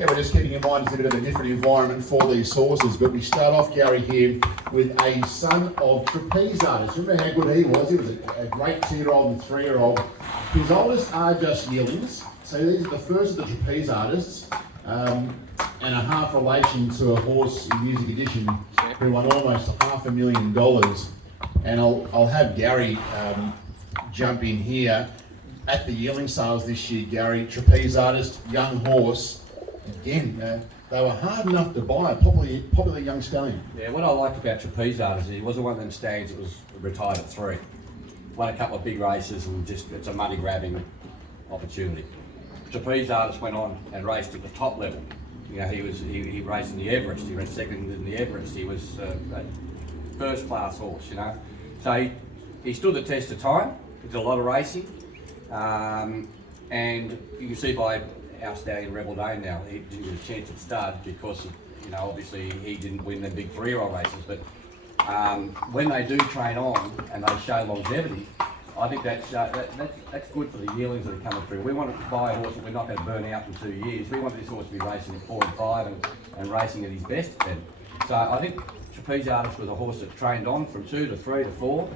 Yeah, we're just keeping in mind it's a bit of a different environment for these horses, but we start off, Gary, here with a son of trapeze artists. Remember how good he was? He was a great 2-year-old and 3-year-old. His oldest are just yearlings, so these are the first of the trapeze artists, and a half relation to a horse in music edition who won almost $500,000. And I'll have Gary jump in here. At the yearling sales this year, Gary, trapeze artist, young horse. Again, they were hard enough to buy, popular young stallion. Yeah, what I liked about trapeze artist is he wasn't one of them stags that was retired at 3. Won a couple of big races and just it's a money grabbing opportunity. Trapeze artist went on and raced at the top level. You know, he raced in the Everest. He ran second in the Everest. He was a first class horse. You know, so he stood the test of time. He did a lot of racing, and you can see by our stallion Rebel Day now, he didn't get a chance at stud because of, you know, obviously he didn't win the big 3-year-old races. But when they do train on and they show longevity, I think that's good for the yearlings that are coming through. We want to buy a horse that we're not going to burn out in 2 years. We want this horse to be racing at 4 and 5 and racing at his best then. So I think Trapeze Artist was a horse that trained on from 2 to 3 to 4.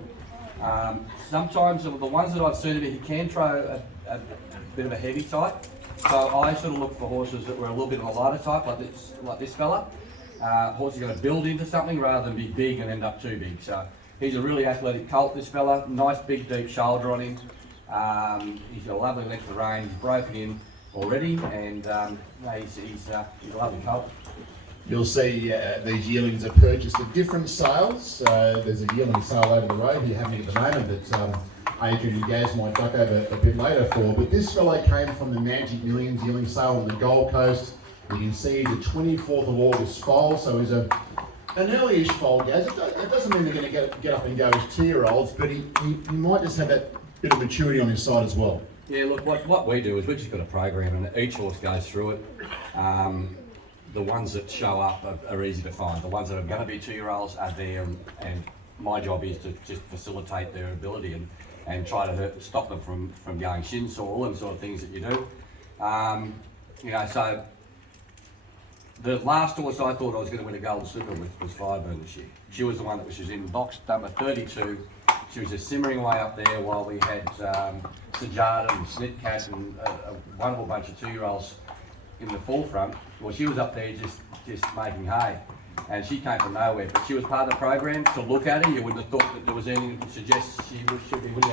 Sometimes the ones that I've seen of it, he can throw a bit of a heavy type. So I sort of look for horses that were a little bit of a lighter type, like this fella. Horses are going to build into something rather than be big and end up too big. So he's a really athletic colt, this fella. Nice big deep shoulder on him. He's got a lovely length of range. He's broken in already, and he's a lovely colt. You'll see these yearlings are purchased at different sales. There's a yearling sale over the road here happening at the moment that Adrian and Gaz might duck over a bit later for. But this fellow came from the Magic Millions yearling sale on the Gold Coast. You can see he's a 24th of August foal, so he's an early-ish foal, Gaz. It doesn't mean they're going to get up and go as 2-year-olds, but he might just have that bit of maturity on his side as well. Yeah, look, what we do is we've just got a program and each horse goes through it. The ones that show up are easy to find. The ones that are going to be 2-year-olds are there, and my job is to just facilitate their ability and try to stop them from going shin sore, all them sort of things that you do. You know, so the last horse I thought I was going to win a golden slipper with was Fireburn this year. She was the one that was in box number 32. She was just simmering away up there while we had Sajada and Snitcat and a wonderful bunch of 2-year-olds in the forefront. Well, she was up there just making hay, and she came from nowhere. But she was part of the program. To look at her, you wouldn't have thought that there was anything to suggest she should be winning